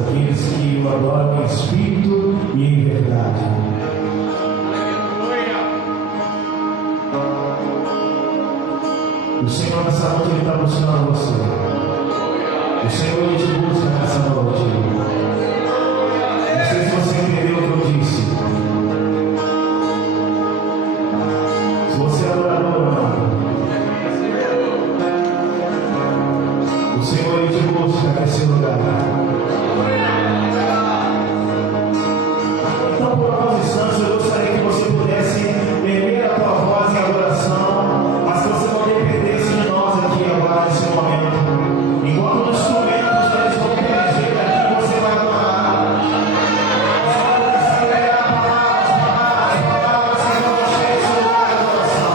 Aqueles que o adoram em espírito e em verdade. O Senhor nessa noite Ele está buscando você. O Senhor Ele te busca nessa noite. Não sei se você entendeu o que eu disse. Se você é adorador, amado, o Senhor Ele te busca nesse lugar. Então, por alguns instantes, eu gostaria que você pudesse erguer a tua voz em adoração, mas que você não dependesse de nós aqui agora, nesse momento. Enquanto os instrumentos eles vão proteger aqui, você vai adorar. Você vai liberar palavras que vão encher esse lugar de adoração.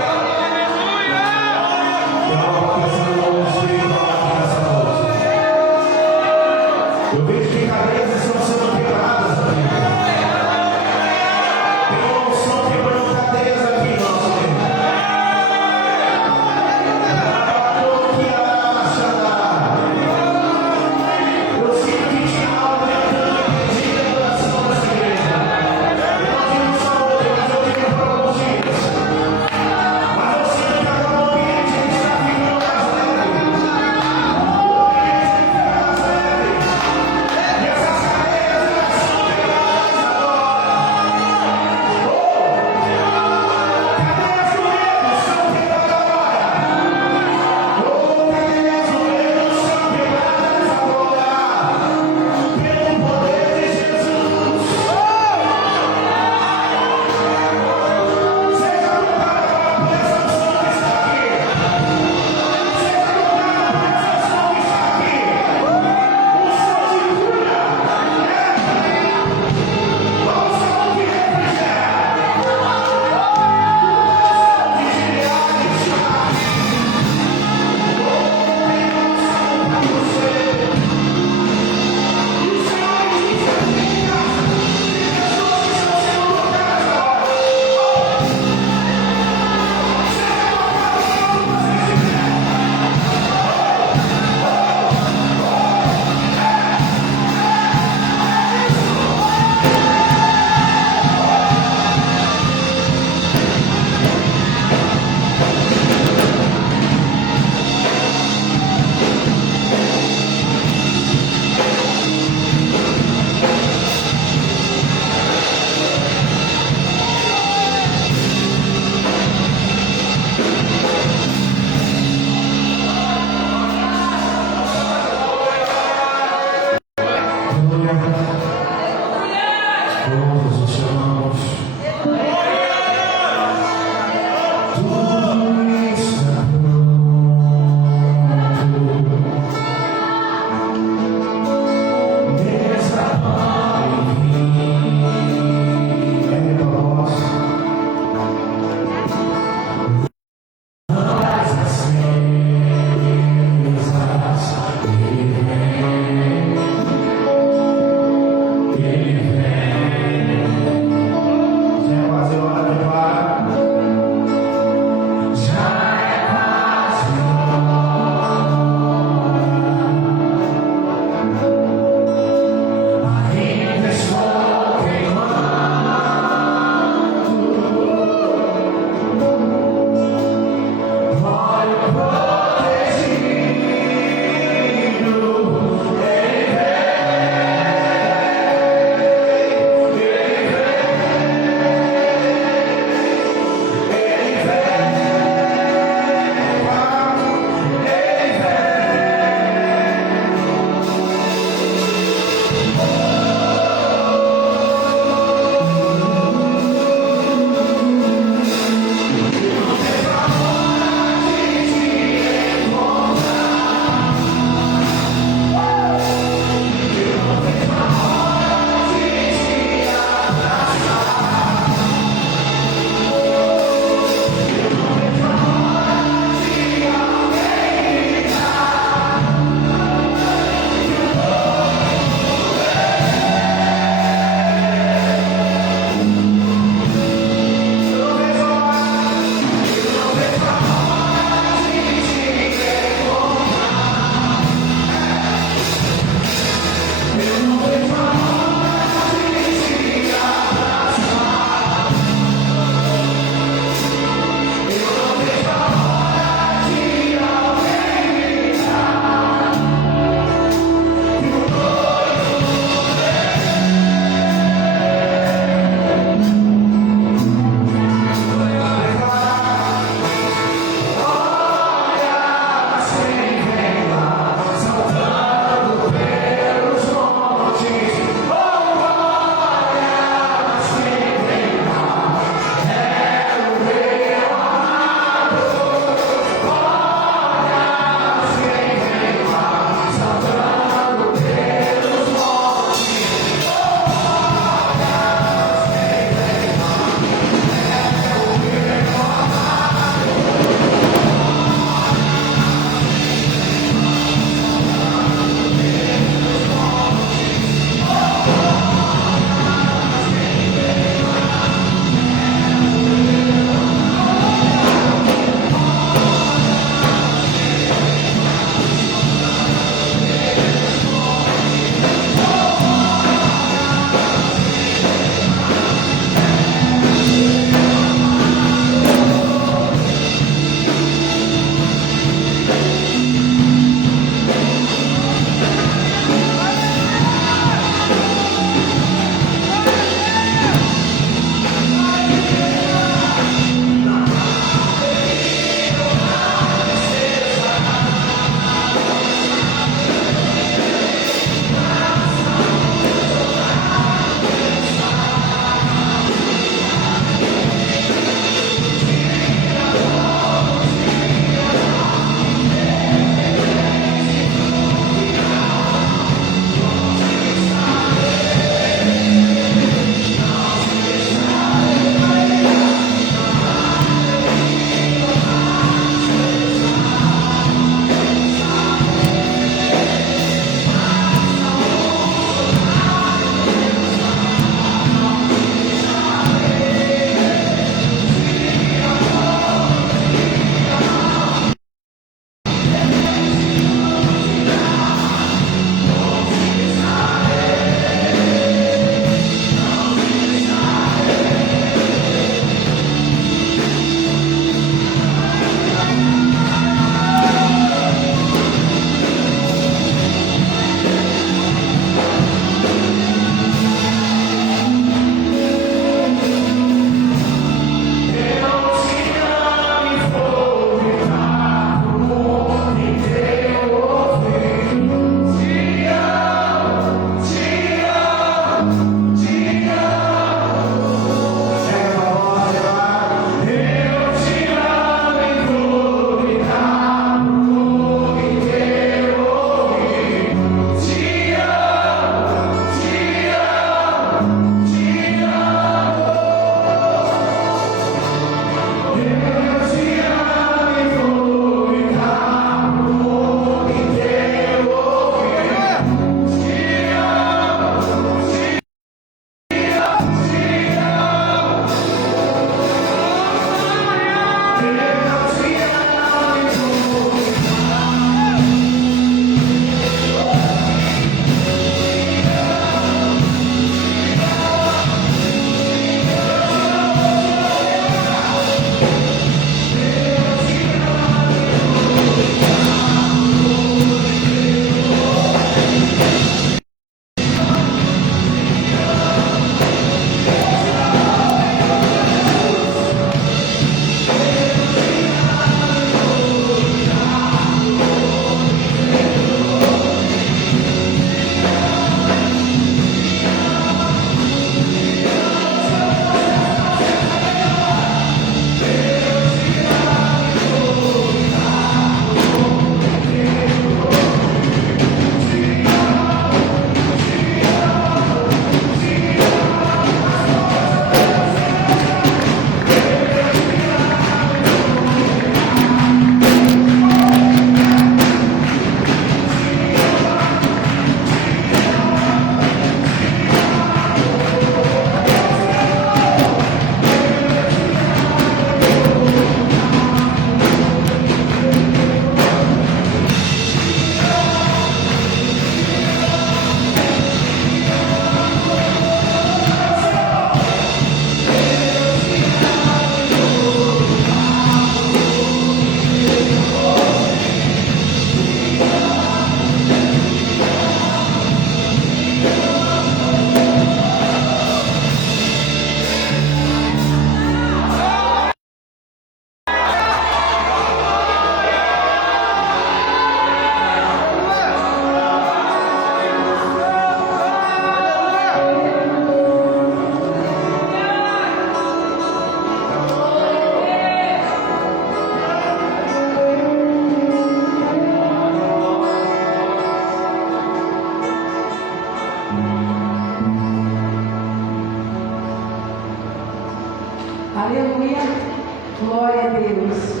Glória a Deus.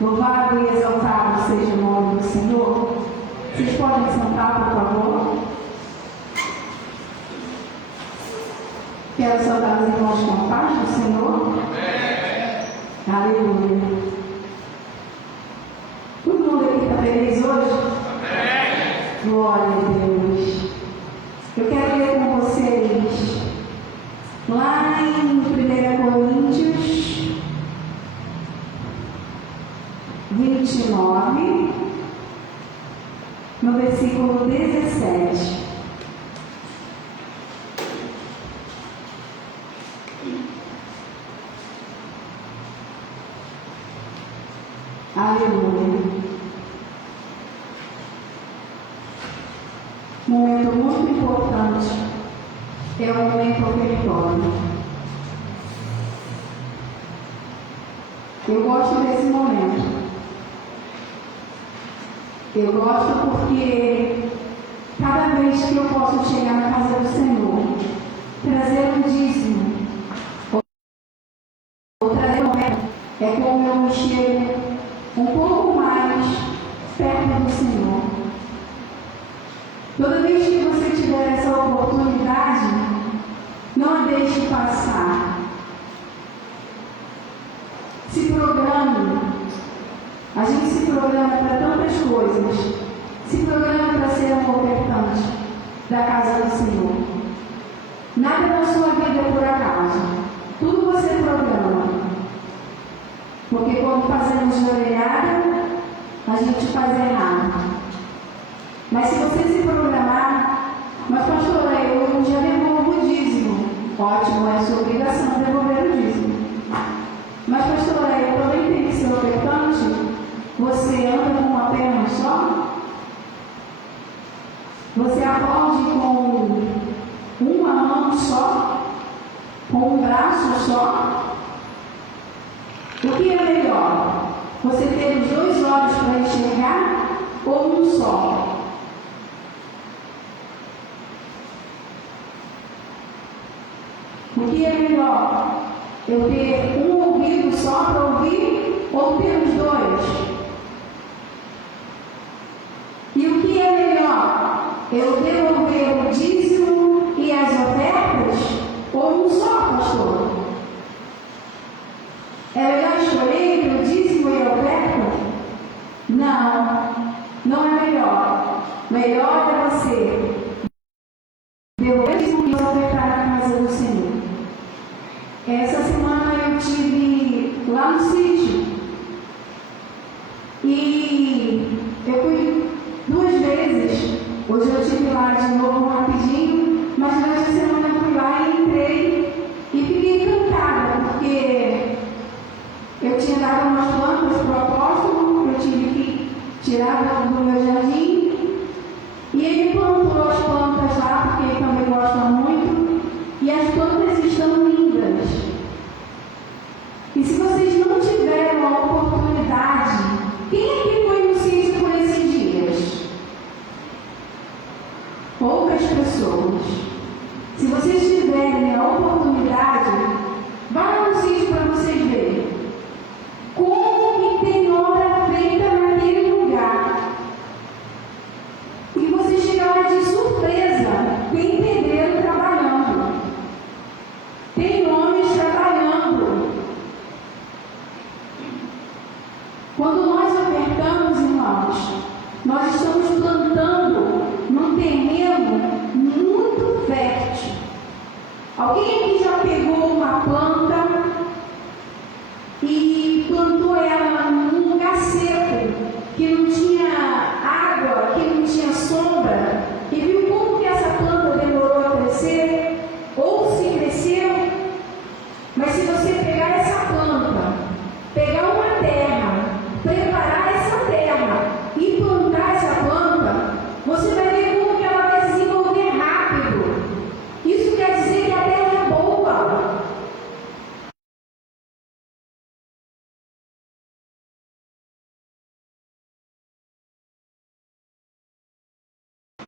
Louvado e exaltado seja o nome do Senhor. Vocês podem sentar, por favor? Quero saudar os irmãos com a paz do Senhor. Aleluia. Todo mundo aqui está feliz hoje? Glória a Deus. Eu quero ler com vocês lá em 1 Coríntios 29, no versículo 17. Aleluia. Momento muito importante é o momento ofertório. Eu gosto desse momento. Eu gosto porque cada vez que eu posso chegar na casa do Senhor, trazer um dízimo, ou trazer um reto, é como eu me chego um pouco mais perto do Senhor. Toda vez que você tiver essa oportunidade, não a deixe passar. Se programe. A gente se programa para tantas coisas. Se programa para ser um ofertante da casa do Senhor. Nada na sua vida é por acaso. Tudo você programa. Porque quando fazemos de orelhada, a gente faz errado. Mas se você se programar, mas pastora, eu já devolvo o dízimo. Ótimo, é sua obrigação devolver o dízimo. Mas pastora, eu também tenho que ser ofertante. Você anda com uma perna só? Você aplaude com uma mão só? Com um braço só? O que é melhor? Você ter os dois olhos para enxergar ou um só? O que é melhor? Eu ter um ouvido só para ouvir ou ter os dois? E o que é melhor? Eu devolver o dízimo e as ofertas ou um só, pastor? É melhor escolher entre o dízimo e a oferta? Não, não é melhor. Melhor é você devolver o dízimo e ofertar na casa do Senhor. Essa semana eu estive lá no sítio e eu fui 2 vezes. Hoje eu estive lá de novo rapidinho, mas durante a semana eu fui lá e entrei e fiquei encantada, porque eu tinha dado umas plantas para o apóstolo, eu tive que tirar do meu jardim e ele plantou as plantas lá, porque ele também gosta muito, e as plantas estão lindas. E se vocês não tiveram a oportunidade, quem aqui foi no sítio por esses dias? Poucas pessoas. Se vocês tiverem a oportunidade, vá lá no sítio para vocês verem como que tem obra feita naquele lugar. E você chega lá de surpresa, tem pedreiro trabalhando, tem homens trabalhando. Quando nós ofertamos, irmãos, nós estamos plantando num terreno muito fértil. Alguém aqui já pegou uma planta e plantou ela num lugar seco, que não tinha água, que não tinha sombra, e viu como que essa planta demorou a crescer, ou se cresceu? Mas se você pegar essa planta, pegar uma terra, preparar essa terra e plantar essa planta, você vai ver como que ela vai se desenvolver rápido. Isso quer dizer que a terra é boa.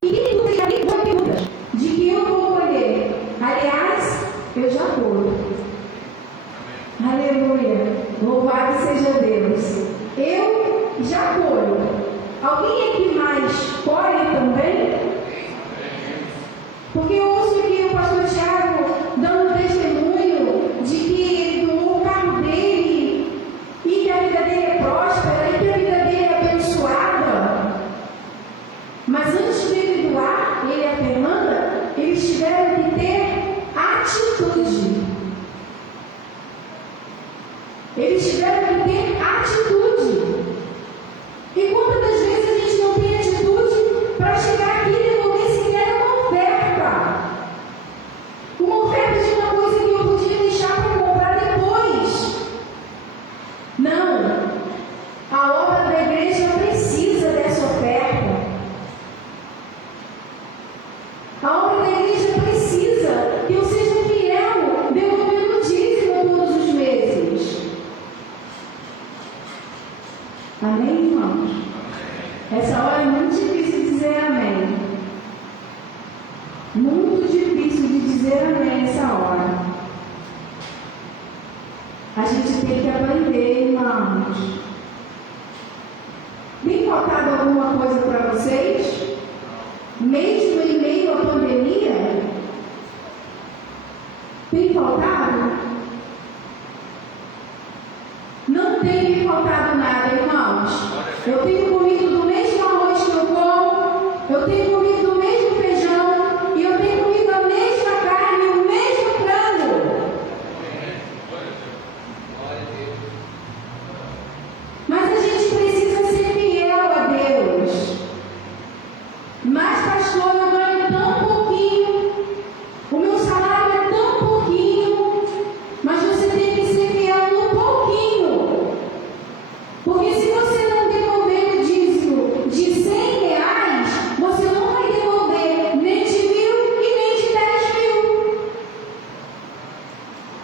E quem não tem perguntas de que eu vou colher? Aliás, eu já colho. Aleluia. Louvado seja Deus. Eu já colho. Alguém aqui mais colhe também? Porque eu ouço aqui o pastor Tiago dando testemunho de que ele doou o carro dele e que a vida dele é próspera e que a vida dele é abençoada. Mas antes dele doar, ele e a Fernanda, eles tiveram que ter atitude. Eles tiveram que ter atitude. E quantas das vezes a gente não tem atitude para chegar aqui e devolver sequer uma oferta? Uma oferta de uma coisa que eu podia deixar para comprar depois. Não. A obra da igreja precisa dessa oferta. A obra da igreja precisa que eu seja fiel, devolvendo o dízimo todos os meses. Amém, irmãos? Essa hora é muito difícil de dizer amém. Muito difícil de dizer amém nessa hora. A gente tem que aprender, irmãos. Tem faltado alguma coisa para vocês? Mesmo em meio à pandemia? Tem faltado? Não tem me faltado nada, irmãos. Eu tenho comido do mesmo arroz que eu como, eu tenho comido do mesmo feijão e eu tenho comido a mesma carne, o mesmo frango. Mas a gente precisa ser fiel a Deus. Mas, pastor, eu ganho tão pouquinho, o meu salário é tão pouquinho, mas você tem que ser fiel no pouquinho. Porque se você não devolver o dízimo de R$100, você não vai devolver nem de 1.000 e nem de 10.000.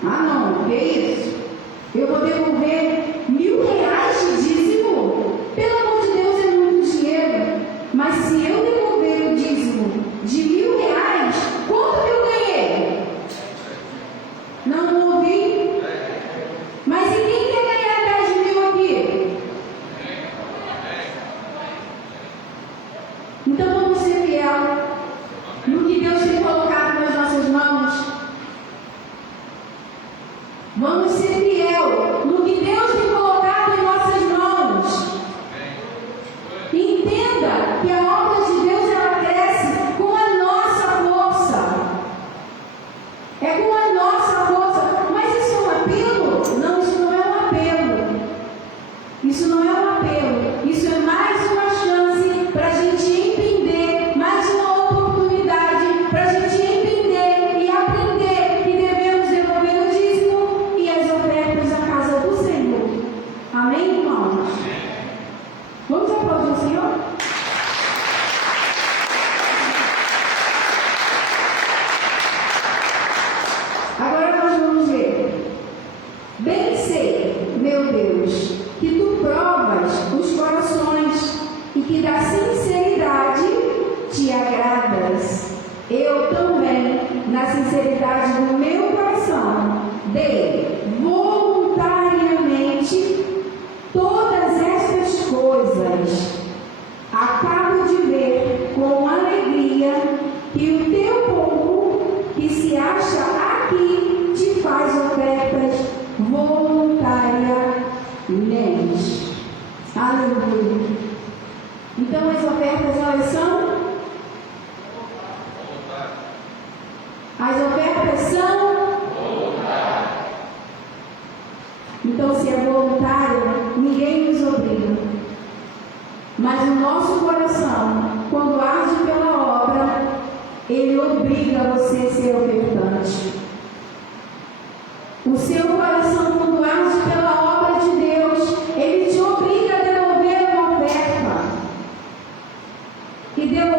Ah, não, que isso? Eu vou devolver R$1.000 de dízimo? Pelo amor de Deus, é muito dinheiro. Mas se eu devolver o dízimo de R$1.000, quanto que eu ganhei? Não ouvi? Mas e quem quer ganhar 10.000 aqui? Então vamos ser fiel no que Deus tem colocado nas nossas mãos. Vamos ser fiel no que Deus tem colocado em nossas mãos. Entenda que a obra de Deus ela cresce com a nossa força. É com a nossa força. Mas isso é um apelo? Não, isso não é um apelo. Isso não é um apelo. Isso é mais uma chance para a gente entender, mais uma oportunidade para a gente entender e aprender que devemos devolver o dízimo e as ofertas à casa do Senhor. Amém, irmãos? Vamos aplaudir o Senhor? Agora nós vamos ver. Bem sei, meu Deus, que tu provas os corações e que da sinceridade te agradas. Eu também, na sinceridade do meu coração, dei voluntariamente todas estas coisas. Acabo de ver com alegria que o teu povo que se acha aqui te faz ofertas voluntariamente. Aleluia. Então as ofertas elas são? As ofertas são? Então se é voluntário, ninguém nos obriga. Mas o nosso coração, quando age pela obra, ele obriga você a ser ofertante. O seu coração, quando age pela obra de Deus, ele te obriga a devolver uma oferta. E devolver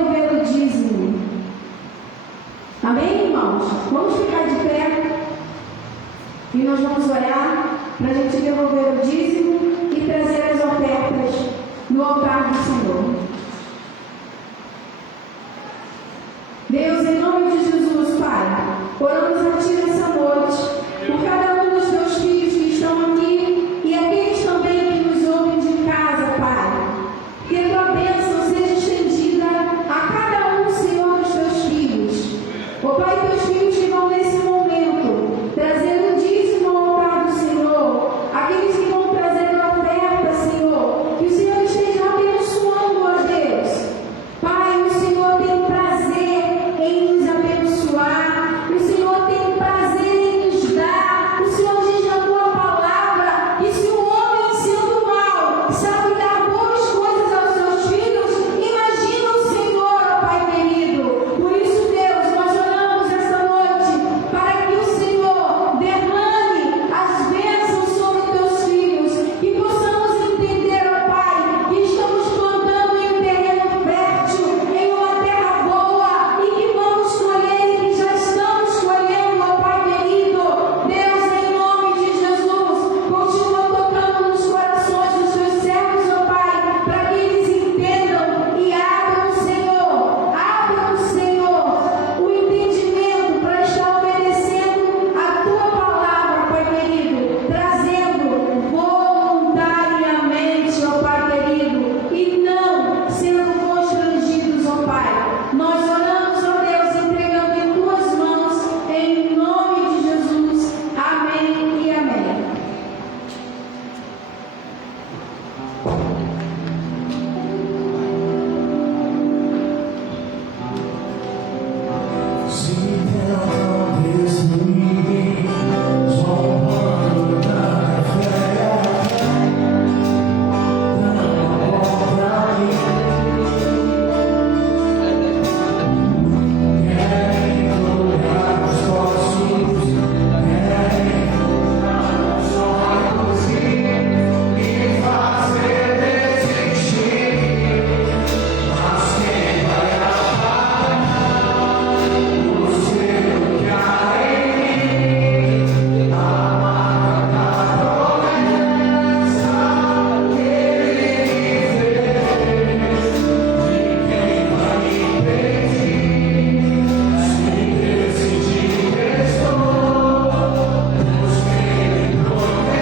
sabe dar boas coisas aos seus filhos, imagina o Senhor, ó Pai querido. Por isso, Deus, nós oramos esta noite para que o Senhor derrame as bênçãos sobre teus filhos, que possamos entender, ó Pai, que estamos plantando em um terreno fértil, em uma terra boa, e que vamos colher e que já estamos colhendo, ó Pai querido. Deus, em nome de Jesus, continua tocando nos corações dos teus servos, ó Pai, para que eles entendam e abram, Senhor, o entendimento para estar obedecendo a tua palavra, Pai querido, trazendo voluntariamente, ó Pai querido, e não sendo constrangidos, ó Pai. Nós oramos, ó Deus, entregando em tuas mãos, em nome de Jesus. Amém e amém. Se tentam destruir, zombando da fé, dando contra mim, querem colocar os ossos, querem colocar os olhos e me fazer desistir. Mas quem vai apagar o seu que há em mim? A marca da promessa que ele fez. Ninguém vai impedir. Se decidir, estou. Os que ele prometeu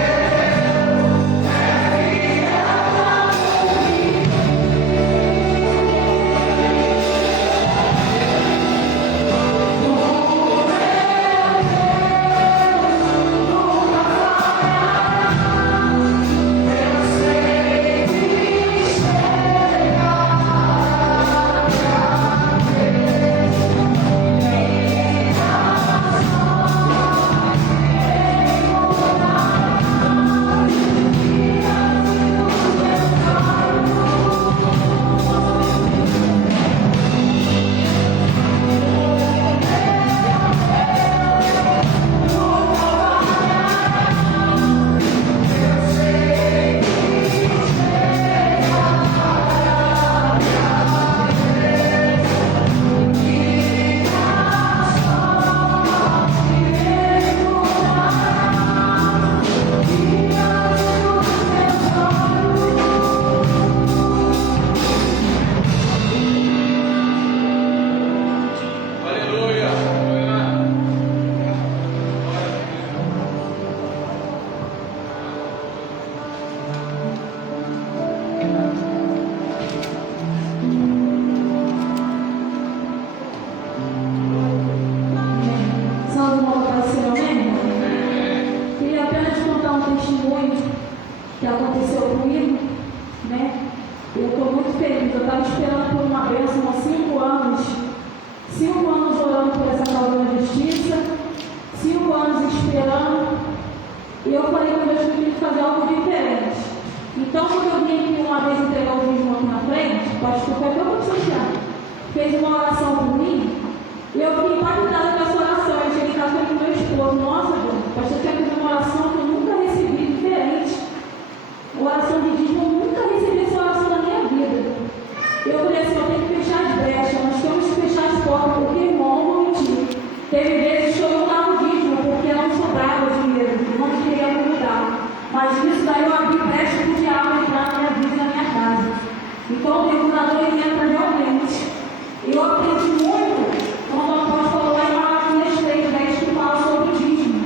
São do novo Pai do Senhor, amém? Queria apenas contar um testemunho que aconteceu comigo, né? Eu estou muito feliz. Eu estava esperando por uma bênção há 5 anos. 5 anos orando por essa causa da justiça. 5 anos esperando. E eu falei com Deus que eu tinha que fazer algo diferente. Então, quando eu vim aqui uma vez entregar o dízimo aqui na frente, o pastor foi até muito chateado. Fez uma oração por mim. E eu fiquei impactada com essa oração. Eu cheguei em casa com meu esposo. Nossa, Deus, o pastor quer fazer uma oração que eu nunca recebi, diferente. Oração de dízimo, eu nunca recebi essa oração na minha vida. Eu falei assim, eu tenho que fechar as brechas, nós temos que fechar as portas, porque, irmão, não vou mentir. Teve vezes que eu não dava o dízimo, porque não sobrava dinheiro, não queria mudar. Mas isso daí eu abri brecha para o diabo entrar na minha vida e na minha casa. Então o devorador ele entra realmente. Eu aprendi muito quando o apóstolo falou lá em Malaquias 3:10 que fala sobre o dízimo.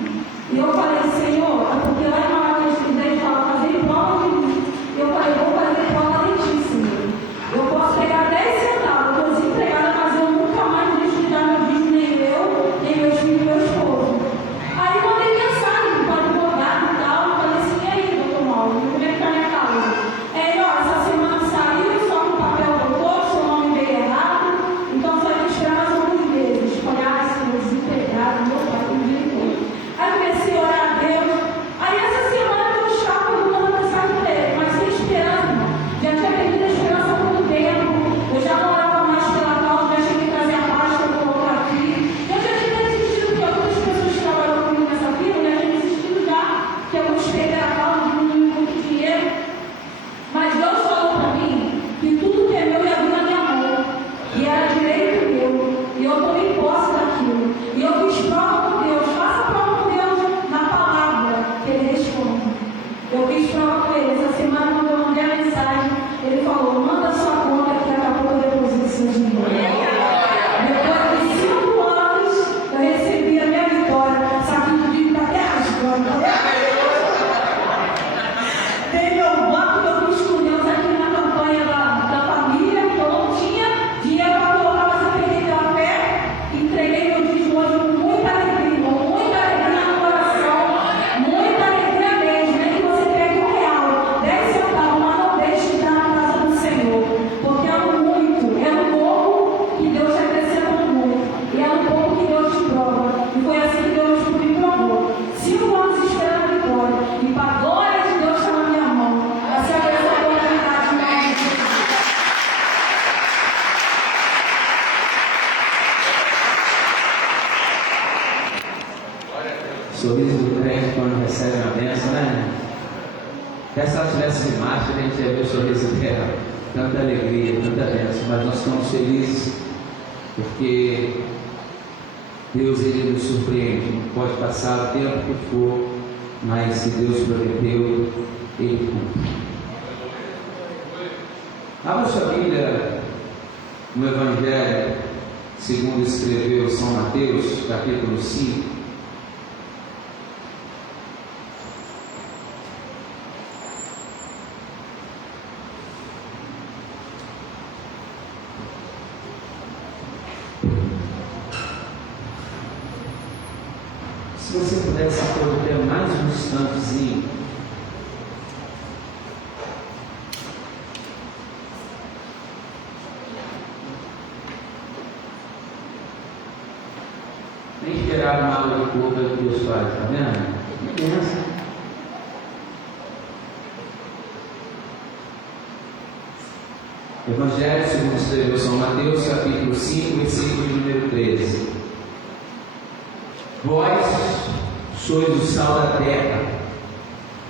essa imagem, a gente já vê o sorriso dela, tanta alegria, tanta bênção, mas nós estamos felizes porque Deus, Ele nos surpreende. Pode passar o tempo que for, mas se Deus prometeu, Ele cumpre. Abra sua Bíblia no Evangelho segundo escreveu São Mateus, capítulo 5. Se você pudesse ter mais um instantezinho. Nem esperar uma aula de culpa que Deus faz, está vendo? Que pensa. Evangelho segundo escreveu São Mateus, capítulo 5, versículo de número 13. Vós sois o sal da terra.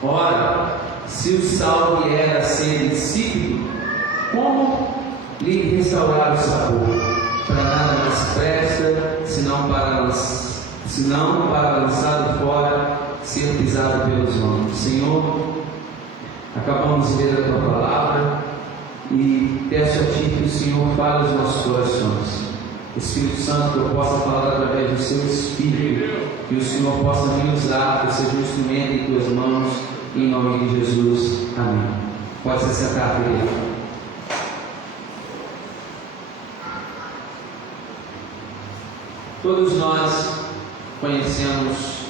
Ora, se o sal vier a ser insípido, como lhe restaurar o sabor? Para nada mais presta, senão para lançado fora, ser pisado pelos homens. Senhor, acabamos de ler a Tua palavra e peço a Ti que o Senhor fale aos nossos corações. Espírito Santo, que eu possa falar através do Seu Espírito, que o Senhor possa me usar, que eu seja um instrumento em Tuas mãos, em nome de Jesus. Amém. Pode se sentar, querido. Todos nós conhecemos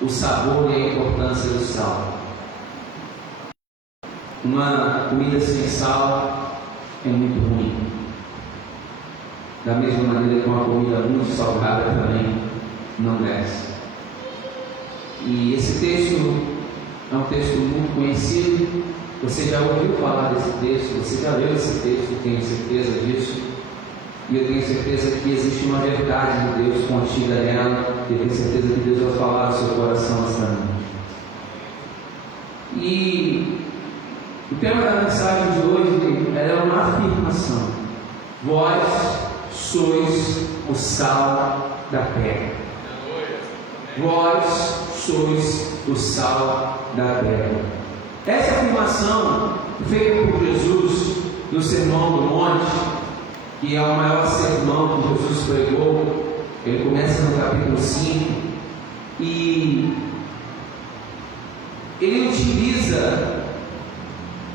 o sabor e a importância do sal. Uma comida sem sal é muito ruim. Da mesma maneira que uma comida muito salgada também não desce. E esse texto é um texto muito conhecido. Você já ouviu falar desse texto, você já leu esse texto, tenho certeza disso. E eu tenho certeza que existe uma verdade de Deus contida nela. E eu tenho certeza que Deus vai falar no seu coração esta noite. E o tema da mensagem de hoje é uma afirmação. Vós sois o sal da terra. Vós sois o sal da terra. Essa afirmação feita por Jesus no Sermão do Monte, que é o maior sermão que Jesus pregou, ele começa no capítulo 5, e ele utiliza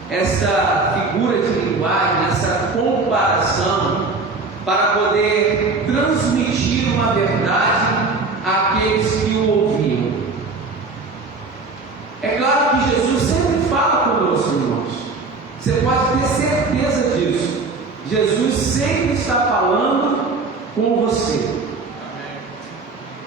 essa figura de linguagem, essa comparação, para poder transmitir uma verdade àqueles que o ouviam. É claro que Jesus sempre fala conosco, irmãos. Você pode ter certeza disso. Jesus sempre está falando com você.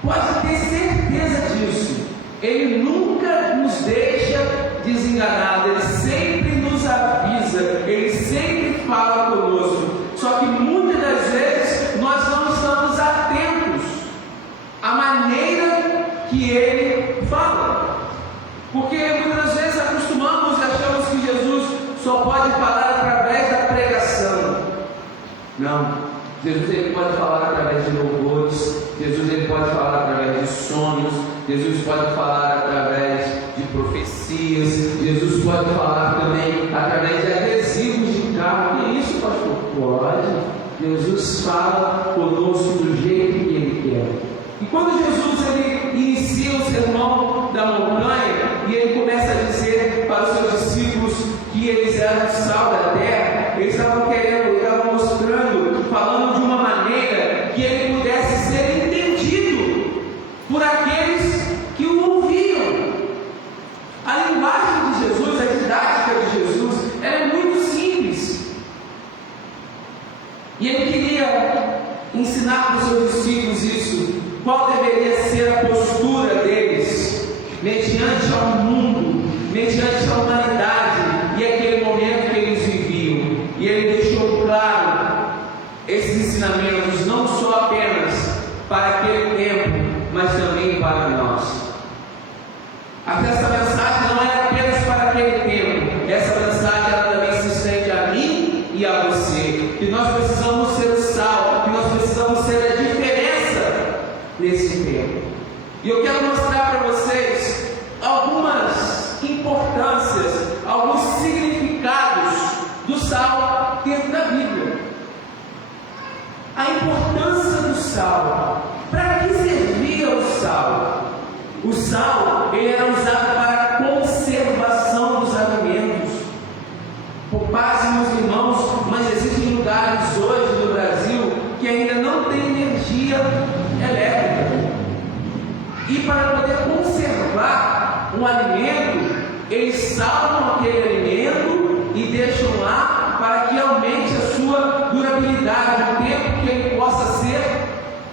Pode ter certeza disso. Ele nunca nos deixa desenganados. Ele sempre nos avisa. Ele sempre fala conosco. Só que muitas das vezes nós não estamos atentos à maneira que Ele fala. Porque muitas vezes acostumamos e achamos que Jesus só pode falar através da pregação. Não, Jesus ele pode falar através de louvores, Jesus ele pode falar através de sonhos, Jesus pode falar através de profecias, Jesus pode falar também através de adesivos de carro. Que isso, pastor? Pode. Jesus fala conosco do jeito que Ele quer. E quando Jesus ele inicia o sermão da montanha e ele começa a dizer para os seus discípulos que eles eram o sal da terra, eles estavam mostrando, falando de uma maneira que ele pudesse ser entendido por aqueles que o ouviam. A linguagem de Jesus, a didática de Jesus, ela é muito simples. E ele queria ensinar para os seus discípulos isso, qual deveria ser a postura deles mediante ao mundo, mediante a humanidade e aquele momento que eles viviam. E ele deixou claro esses ensinamentos não só apenas para aquele tempo, mas também para nós. Essa mensagem não é apenas para aquele tempo, essa importância do sal. Para que servia o sal? O sal, ele era usado para a conservação dos alimentos. Por paz, meus irmãos, mas existem lugares hoje no Brasil que ainda não tem energia elétrica. E para poder conservar um alimento, eles salvam aquele alimento e deixam lá para que aumente a sua durabilidade, o tempo que ele possa ser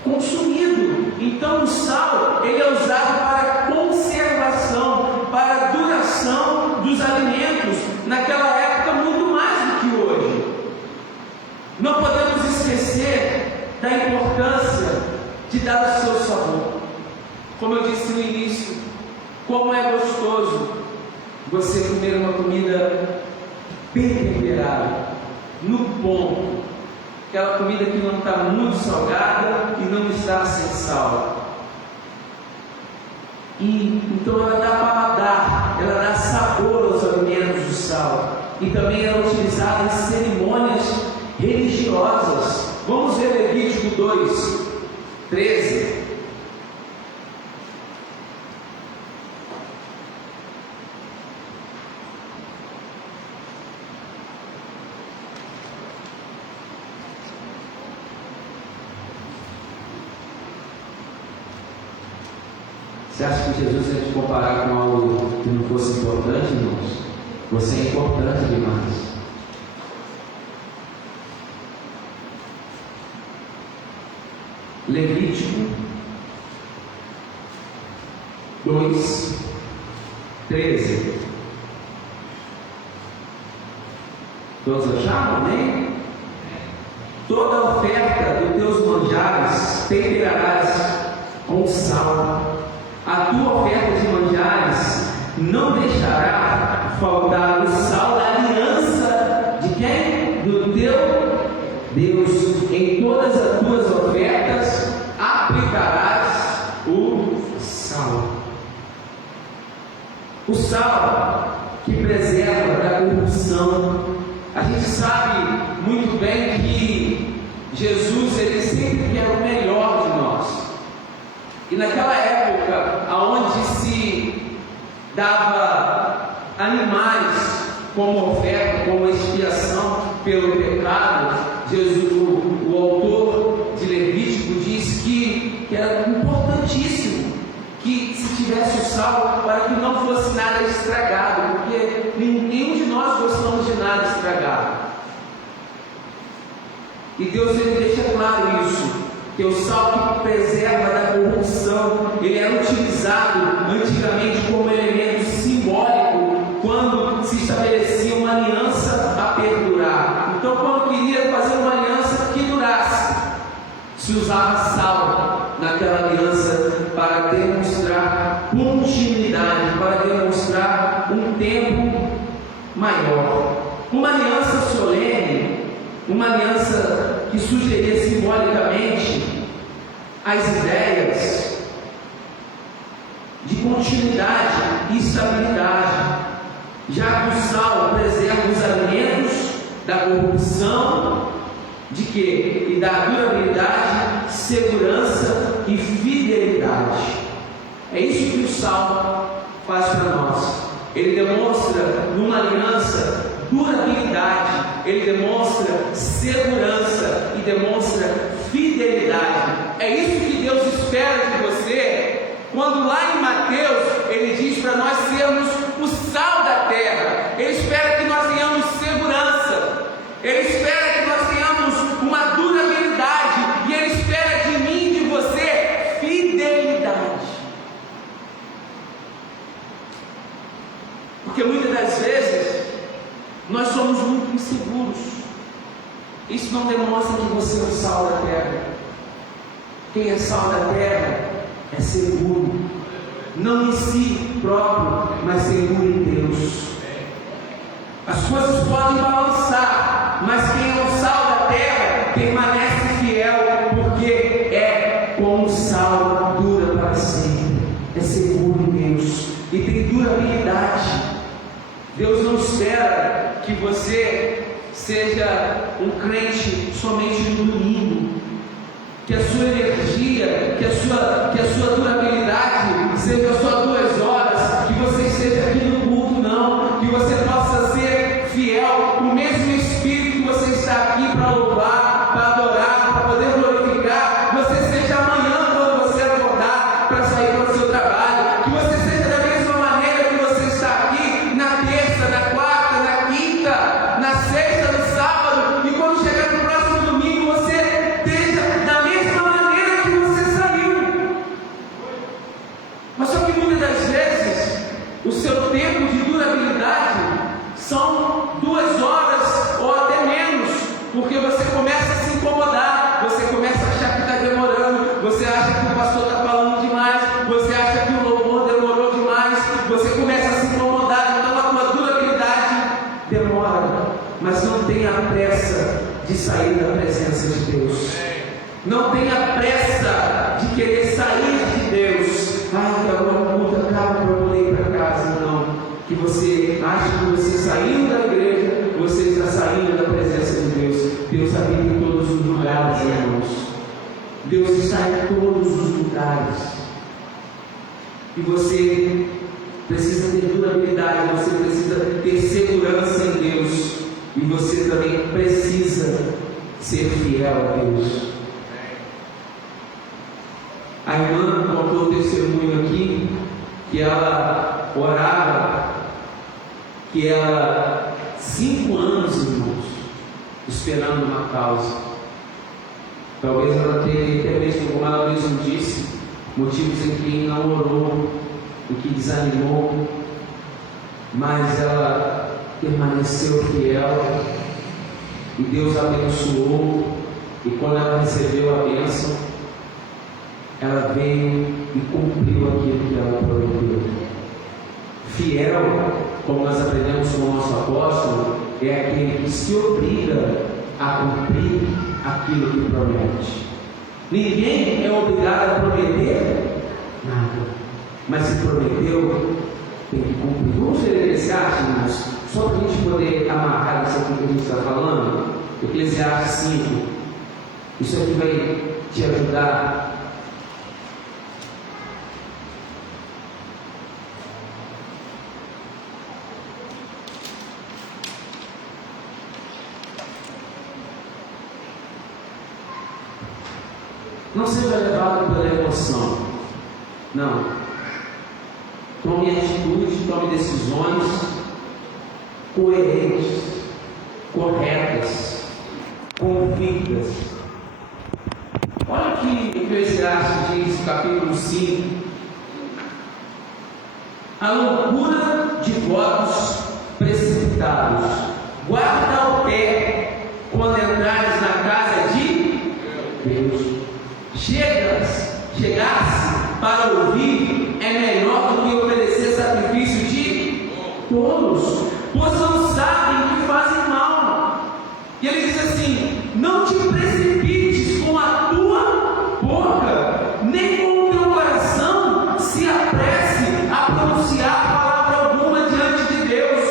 consumido. Então o sal, ele é usado para a conservação, para a duração dos alimentos, naquela época muito mais do que hoje. Não podemos esquecer da importância de dar o seu sabor. Como eu disse no início, como é gostoso você comer uma comida bem temperada, no ponto, aquela comida que não está muito salgada e não está sem sal. E então ela dá paladar, ela dá sabor aos alimentos do sal. E também era utilizada em cerimônias religiosas. Vamos ver Levítico 2, 13. Você acha que Jesus ia te comparar com algo que não fosse importante, irmãos? Você é importante demais. Levítico 2, 13. Todos acharam, amém? Toda oferta dos teus manjares temperarás com sal. A tua oferta de manjares não deixará faltar o sal da aliança de quem? Do teu Deus. Em todas as tuas ofertas aplicarás o sal. O sal que preserva da corrupção. A gente sabe muito bem que Jesus, ele sempre quer o melhor de nós. E naquela época, onde se dava animais como oferta, como expiação pelo pecado, Jesus, o autor de Levítico, diz que era importantíssimo que se tivesse o sal para que não fosse nada estragado, porque nenhum de nós gostamos de nada estragado. E Deus, ele deixa claro isso, que o sal que preserva da corrupção, ele era utilizado antigamente como elemento simbólico quando se estabelecia uma aliança a perdurar. Então, quando queria fazer uma aliança que durasse, se usava sal naquela aliança para demonstrar continuidade, para demonstrar um tempo maior. Uma aliança solene, uma aliança que sugeria simbolicamente as ideias de continuidade e estabilidade, já que o sal preserva os alimentos da corrupção, de quê? E da durabilidade, segurança e fidelidade. É isso que o sal faz para nós. Ele demonstra numa aliança durabilidade, ele demonstra segurança e demonstra fidelidade. É isso que Deus espera de você, quando lá em Mateus ele diz para nós sermos o sal da terra. Ele espera que nós tenhamos segurança, ele espera que nós tenhamos uma durabilidade, e ele espera de mim e de você fidelidade. Porque muitas das vezes nós somos muito inseguros. Isso não demonstra que você é o sal da terra. Quem é sal da terra é seguro, não em si próprio, mas seguro em Deus. As coisas podem balançar, mas quem é o sal da terra permanece fiel, porque é como o sal, dura para sempre, é seguro em Deus e tem durabilidade. Deus não espera que você seja um crente somente no domingo. que a sua energia, que a sua durabilidade seja só 2 horas, que você esteja aqui no culto, não, que você possa ser fiel, o mesmo Espírito que você está aqui para louvar, para adorar, para poder glorificar, você seja amanhã quando você acordar para sair para o seu trabalho, que você seja da mesma maneira que você está aqui na terça, na quarta, na quinta, na sexta, no sábado, e quando chegar no próximo domingo você esteja da mesma maneira que você saiu. Mas só que muitas das vezes o seu tempo de durabilidade são 2 horas ou até menos, porque você começa a se incomodar, você começa a achar que está demorando, você acha que o pastor está falando demais, você acha que o louvor demorou demais, você começa a se incomodar, então a tua durabilidade demora. Mas não tenha pressa de sair da presença de Deus, não tenha pressa de querer sair de Deus. Ai, que agora o culto acaba para eu poder ir para casa. Não, que você acha que você saindo da igreja, você está saindo da presença de Deus. Deus habita em todos os lugares, irmãos. Deus está em todos os lugares. E você precisa ter durabilidade, você precisa ter segurança em Deus. E você também precisa ser fiel a Deus. A irmã contou o testemunho aqui, que ela orava, que ela, 5 anos, irmãos, esperando uma causa. Talvez ela tenha, até mesmo como ela mesmo disse, motivos em que não orou, em que desanimou, mas ela permaneceu fiel, e Deus abençoou, e quando ela recebeu a bênção, ela veio e cumpriu aquilo que ela prometeu. Fiel, como nós aprendemos com o nosso apóstolo, é aquele que se obriga a cumprir aquilo que promete. Ninguém é obrigado a prometer nada, mas se prometeu, tem que cumprir. Vamos ler Eclesiastes, irmãos, só para a gente poder amarrar isso aqui que a gente está falando. Eclesiastes 5. Isso aqui vai te ajudar. Não seja levado pela emoção. Não. Tome atitude, tome decisões coerentes, corretas, convictas. Olha o que Eclesiastes diz, capítulo 5. A loucura de votos precipitados. Guarda o pé quando entrares na casa de Deus. Chegar-se para ouvir é melhor do que oferecer sacrifício de tolos, pois não sabem que fazem mal. E ele diz assim: não te precipites com a tua boca, nem com o teu coração se apresse a pronunciar palavra alguma diante de Deus,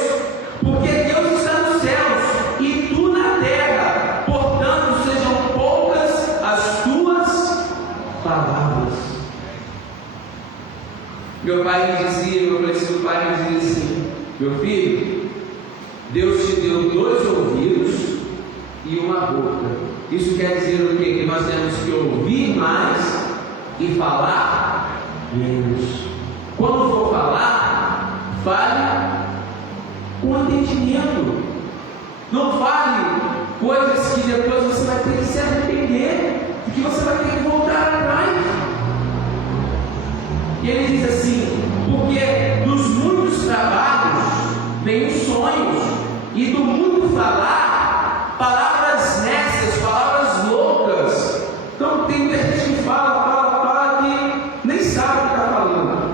porque Deus está nos céus e tu na terra, portanto sejam poucas as tuas palavras. Meu pai me dizia, meu falecido pai me dizia assim: meu filho, Deus te deu 2 ouvidos e uma boca. Isso quer dizer o quê? Que nós temos que ouvir mais e falar menos. Quando for falar, fale com entendimento. Não fale coisas que depois você vai ter que se arrepender, e que você vai ter que voltar atrás. E ele diz assim: porque dos muitos trabalhos vem os sonhos, e do muito falar, palavras nécias, palavras loucas. Então tem muita gente que fala que nem sabe o que está falando.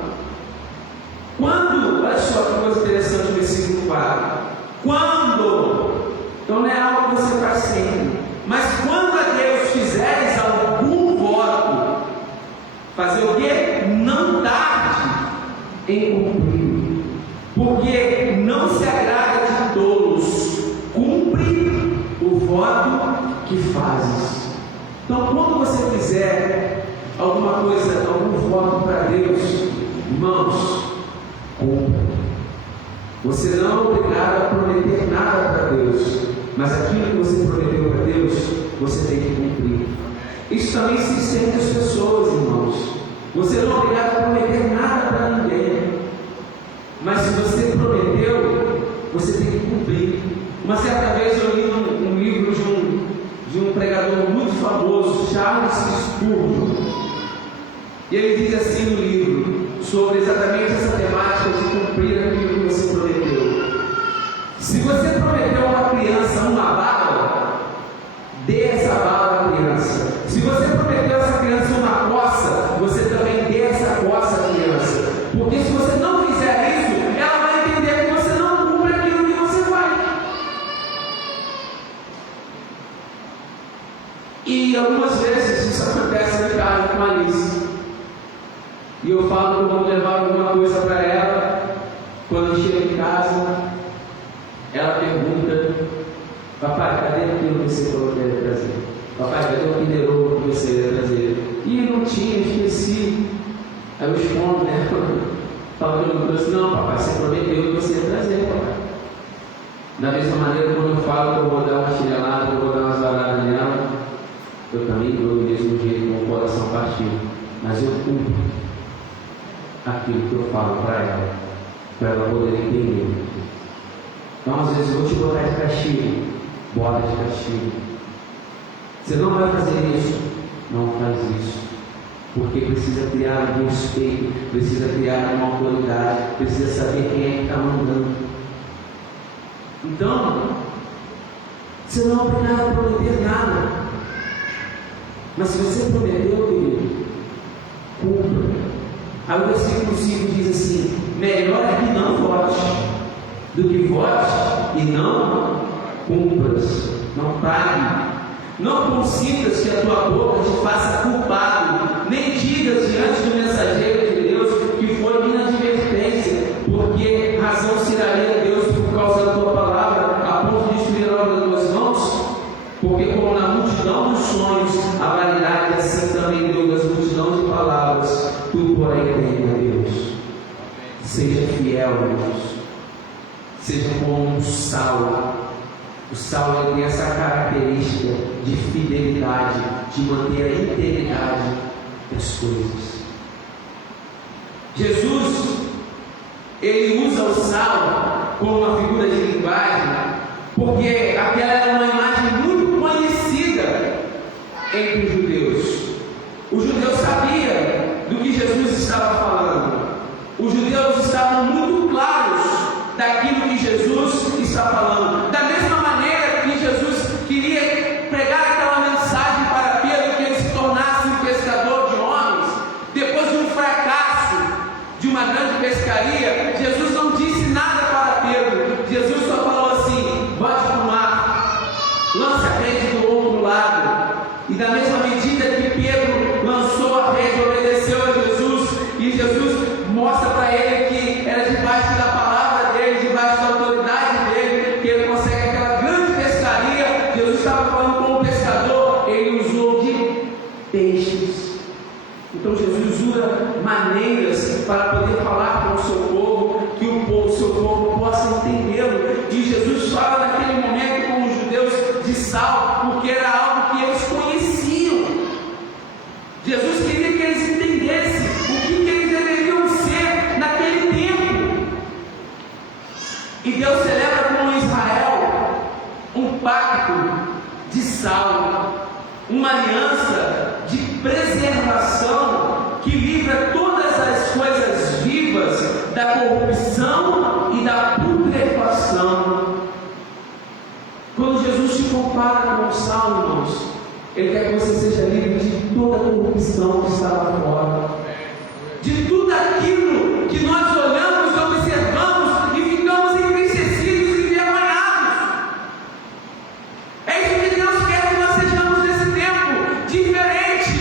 Quando, olha só que coisa interessante o versículo 4. Quando, então não é algo que você faz sempre, mas quando a Deus fizeres algum voto, fazer o quê? Não tarde em cumprir, porque não se agrada de tolos. Cumpre o voto que fazes. Então, quando você fizer alguma coisa, algum voto para Deus, irmãos, cumpra. Você não é obrigado a prometer nada para Deus, mas aquilo que você prometeu para Deus, você tem que cumprir. Isso também se estende às pessoas, irmãos. Você não é obrigado a prometer nada para ninguém, mas se você prometeu, você tem que cumprir. Uma certa vez eu li um livro de um pregador muito famoso, Charles Spurgeon, e ele diz assim no livro, sobre exatamente essa temática de cumprir aquilo que você prometeu. Se você prometeu a uma criança uma bala, dê essa bala à criança. Se você prometeu a essa criança uma coça, você também dê essa coça à criança. Porque se você não fizer isso, ela vai entender que você não cumpre aquilo que você faz. E algumas vezes isso acontece em casa com a Alice. E eu falo que eu vou levar alguma coisa para ela. Quando eu chego em casa, ela pergunta: papai, cadê aquilo que você falou que ia trazer? Papai, cadê o Kinder Ovo que você ia trazer? E não tinha, esqueci. Aí eu escondo, né? Falo que eu não trouxe. Não, papai, você prometeu que você ia trazer, papai. Da mesma maneira, quando eu falo que eu vou dar uma chinelada, que eu vou dar umas varadas nela, eu também dou do mesmo jeito, com o coração partido. Mas eu cumpro aquilo que eu falo para ela poder entender. Então, às vezes, eu vou te botar de castigo, bota de castigo. Você não vai fazer isso, não faz isso. Porque precisa criar um respeito, precisa criar uma autoridade, precisa saber quem é que está mandando. Então, você não é obrigado a prometer nada. Mas se você prometeu, querido, cumpra. Aí o versículo 5 diz assim: melhor é que não vote, do que vote e não cumpras, não pague. Não consintas que a tua boca te faça culpado, nem digas diante do mensageiro de Deus que foi inadvertência, porque razão se daria a Deus por causa da tua palavra, a ponto de destruir a obra das tuas mãos? Porque como na multidão dos sonhos a vaidade, assim também deu das multidão de palavras, tu porém teme a Deus. Seja fiel, irmãos. Seja como um sal. O sal tem essa característica de fidelidade, de manter a integridade das coisas. Jesus, ele usa o sal como uma figura de linguagem, porque aquela era uma imagem muito conhecida entre os judeus. Os judeus sabiam do que Jesus estava falando. Os judeus estavam muito claros daquilo que Jesus está falando. Da mesma maneira que Jesus queria pregar aquela mensagem para Pedro, que ele se tornasse um pescador de homens, depois de um fracasso de uma grande pescaria, Jesus não disse nada para Pedro. Jesus só falou assim: volte para o mar, lance a rede do outro lado. E da mesma medida que Pedro lançou a rede, obedeceu a Jesus, e Jesus mostra para ele que era debaixo da palavra dele, debaixo da autoridade dele, que ele consegue aquela grande pescaria. Jesus estava falando com o pescador, ele usou de peixes. Então Jesus usa maneiras para poder falar com o seu povo, que o seu povo possa entendê-lo. E Jesus fala naquele momento com os judeus de sal, porque era algo que eles conheciam. Jesus queria que eles entendessem o que eles deveriam ser naquele tempo. E Deus celebra com Israel um pacto de sal, uma aliança de preservação que livra todas as coisas vivas da corrupção e da putrefação. Quando Jesus te compara com o sal, irmãos, Ele quer que você seja livre de toda a corrupção que está lá fora, de tudo aquilo que nós olhamos e observamos e ficamos entristecidos e envergonhados. É isso que Deus quer que nós sejamos nesse tempo diferente,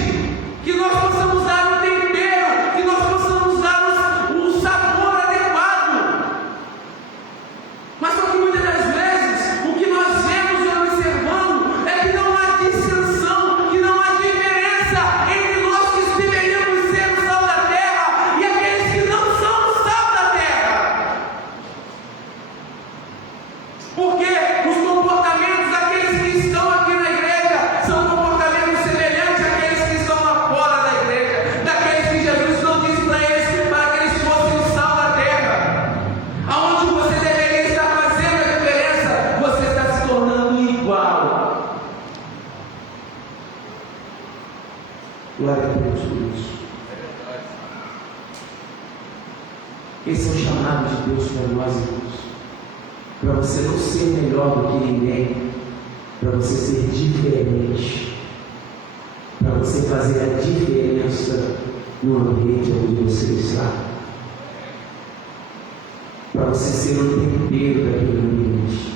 que nós possamos dar um tempero, que nós possamos dar um sabor adequado. Mas só que muitas das vezes o que nós vemos e observamos é que não há dissensão, que não há Porque os comportamentos daqueles que estão aqui na igreja são comportamentos semelhantes àqueles que estão lá fora da igreja, daqueles que Jesus não disse para que eles fossem o sal da terra. Aonde você deveria estar fazendo a diferença, você está se tornando igual. Glória a Deus por isso. Esse é o chamado de Deus para nós, irmãos. Para você não ser melhor do que ninguém, para você ser diferente, para você fazer a diferença no ambiente onde você está, para você ser o tempero daquele ambiente.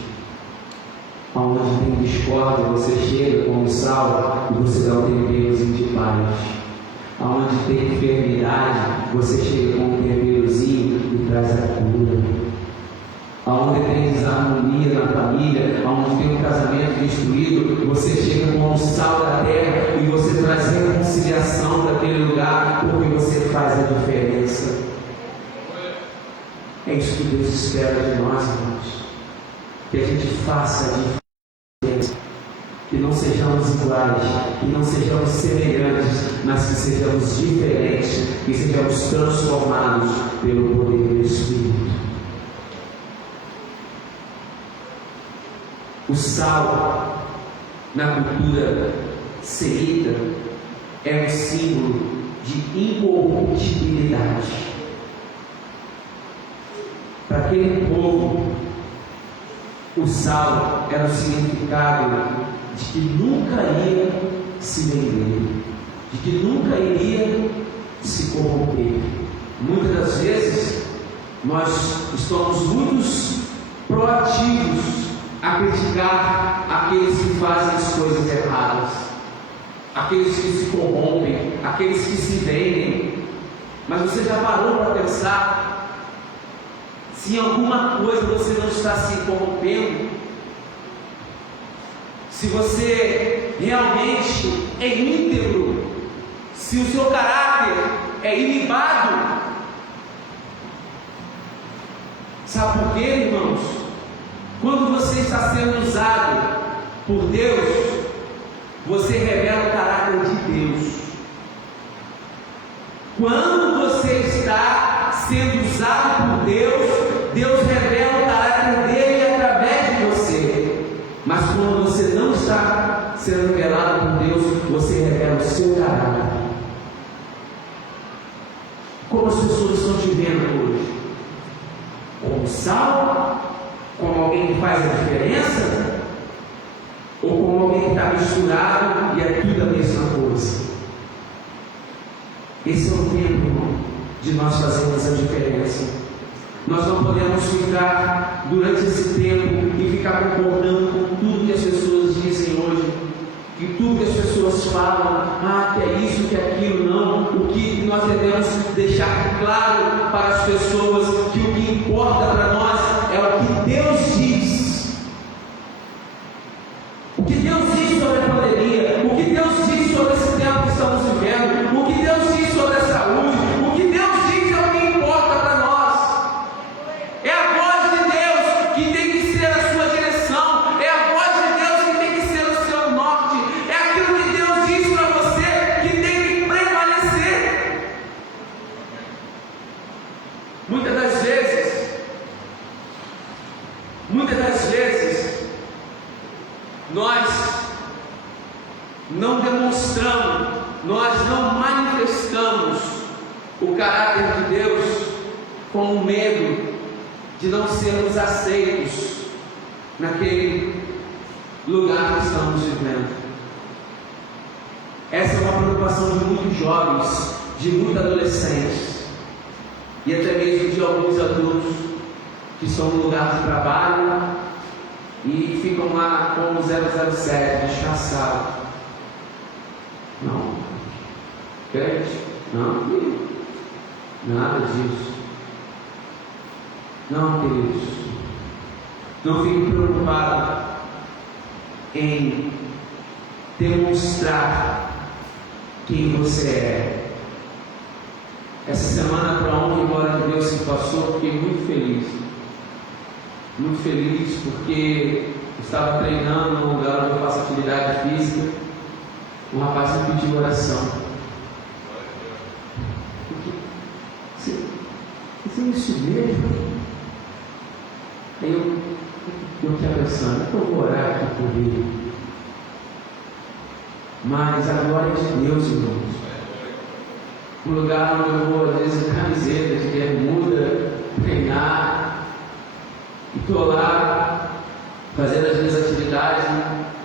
Onde tem discórdia, você chega com o sal e você dá o temperozinho de paz. Onde tem enfermidade, você chega com um temperozinho e traz a cura. Onde tem desarmonia na família, onde tem um casamento destruído, você chega com o sal da terra e você traz reconciliação daquele lugar, porque você faz a diferença. É isso que Deus espera de nós, irmãos. Que a gente faça a diferença. Que não sejamos iguais, que não sejamos semelhantes, mas que sejamos diferentes, que sejamos transformados pelo poder do Espírito. O sal, na cultura semita, é um símbolo de incorruptibilidade. Para aquele povo, o sal era o significado de que nunca ia se vender, de que nunca iria se corromper. Muitas das vezes, nós estamos muito proativos a criticar aqueles que fazem as coisas erradas, aqueles que se corrompem, aqueles que se vendem. Mas você já parou para pensar se em alguma coisa você não está se corrompendo? Se você realmente é íntegro, se o seu caráter é ilibado? Sabe por quê, irmãos? Quando você está sendo usado por Deus, você revela o caráter de Deus. Quando você está sendo usado por Deus, Deus revela o caráter dele através de você. Mas quando você não está sendo revelado por Deus, você revela o seu caráter. Como as pessoas estão te vendo hoje? Como sal? Como alguém que faz a diferença? Ou como alguém que está misturado e é tudo a mesma coisa? Esse é o tempo de nós fazermos a diferença. Nós não podemos ficar durante esse tempo e ficar concordando com tudo que as pessoas dizem hoje, que tudo que as pessoas falam, que é isso, que é aquilo. Não. O que nós devemos deixar claro para as pessoas, que o que importa para nós é o que Deus diz. O que Deus diz sobre a pandemia, o que Deus diz sobre esse tempo que estamos vivendo, o que Deus diz sobre a saúde, o que Deus diz é o que importa para nós. É a voz de Deus que tem que ser a sua direção, é a voz de Deus que tem que ser o seu norte, é aquilo que Deus diz para você que tem que prevalecer. Muitas das vezes, nós não demonstramos, nós não manifestamos o caráter de Deus com o medo de não sermos aceitos naquele lugar que estamos vivendo. Essa é uma preocupação de muitos jovens, de muitos adolescentes e até mesmo de alguns adultos que estão no lugar de trabalho e ficam lá com o 007 disfarçado. Não, crente, não, querido, nada disso. Não, queridos, não fique preocupado em demonstrar quem você é. Essa semana, para a honra e glória de Deus, se passou, fiquei muito feliz. muito feliz porque estava treinando num lugar onde eu faço atividade física. Um rapaz me pediu oração. Você é isso mesmo? Aí eu fiquei pensando, eu vou orar aqui por ele. Mas a glória de Deus, irmãos. Um lugar onde eu vou, às vezes, em camiseta, de bermuda, treinar. E estou lá, fazendo as minhas atividades,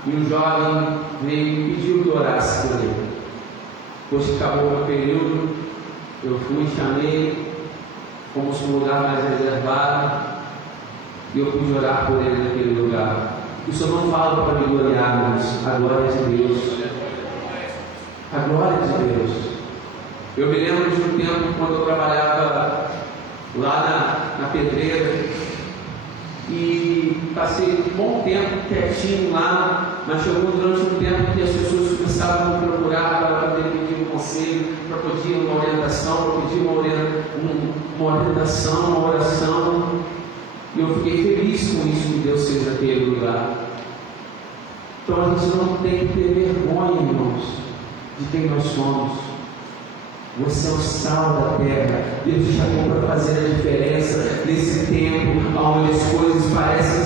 e um jovem veio e pediu que eu orasse por ele. Depois que acabou o meu período, eu fui, chamei, fomos para um lugar mais reservado, e eu pude orar por ele naquele lugar. Isso eu não falo para me gloriar, mas a glória de Deus. A glória de Deus. Eu me lembro de um tempo quando eu trabalhava lá na pedreira e passei um bom tempo quietinho lá, mas chegou durante um tempo que as pessoas começavam a me procurar para poder pedir um conselho, para pedir uma orientação, para pedir uma orientação, uma oração. E eu fiquei feliz com isso que Deus fez naquele lugar. Então a gente não tem que ter vergonha, irmãos, de quem nós somos. Você é o sal da terra. Deus te chamou para fazer a diferença nesse tempo onde as coisas parecem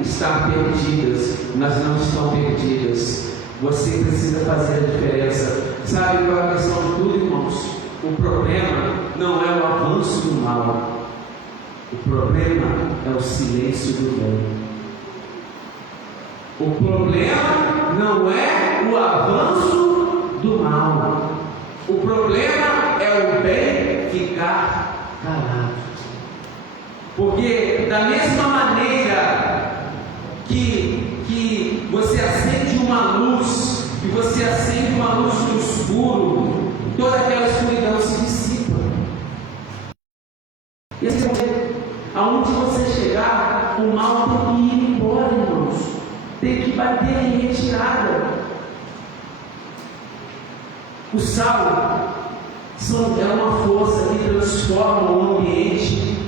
estar perdidas, mas não estão perdidas. Você precisa fazer a diferença. Sabe qual é a questão de tudo, irmãos? O problema não é o avanço do mal. O problema é o silêncio do bem. O problema não é o avanço do mal. O problema é o bem ficar calado. Porque da mesma maneira que você acende uma luz, que você acende uma luz no escuro, toda aquela escuridão se dissipa. E assim, aonde você chegar, o mal tem que ir embora, irmãos. Tem que bater em retirada. O sal é uma força que transforma o ambiente